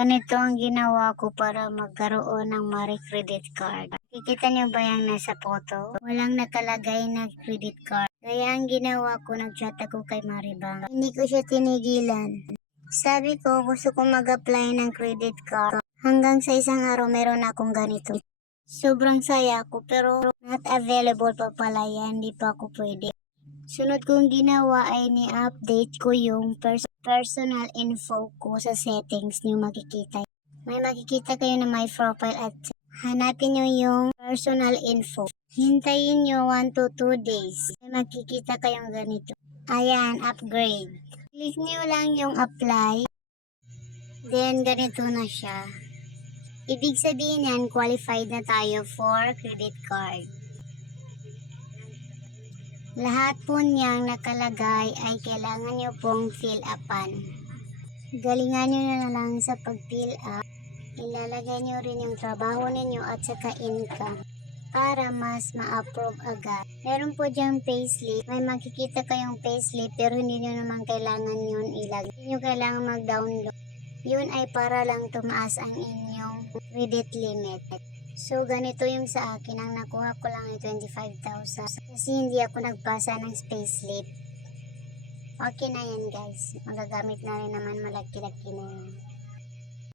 Ganito ang ginawa ko para magkaroon ng Marie credit card. Kikita niyo ba yung nasa photo? Walang nakalagay na credit card. Kaya ang ginawa ko, nag-chat ako kay Maribang. Hindi ko siya tinigilan. Sabi ko, gusto ko mag-apply ng credit card. Hanggang sa isang araw, meron akong ganito. Sobrang saya ko, pero not available pa pala yan. Hindi pa ako pwede. Sunod kong ginawa ay ni-update ko yung personal info ko sa settings niyo makikita. May makikita kayo na my profile at hanapin nyo yung personal info. Hintayin nyo 1 to 2 days. May makikita kayong ganito. Ayan, upgrade. Click nyo lang yung apply. Then, ganito na siya. Ibig sabihin yan, qualified na tayo for credit card. Lahat po niyang nakalagay ay kailangan nyo pong fill upan. Galingan nyo na lang sa pag-fill up. Ilalagay nyo rin yung trabaho ninyo at saka income para mas ma-approve agad. Meron po diyang payslip. May makikita kayong payslip pero hindi nyo naman kailangan yun ilagay. Hindi nyo kailangan mag-download. Yun ay para lang tumaas ang inyong credit limit. So, ganito yung sa akin. Ang nakuha ko lang ay 25,000. Kasi hindi ako nagpasa ng payslip. Okay na yan guys. Magagamit na rin naman malaki-laki na yan.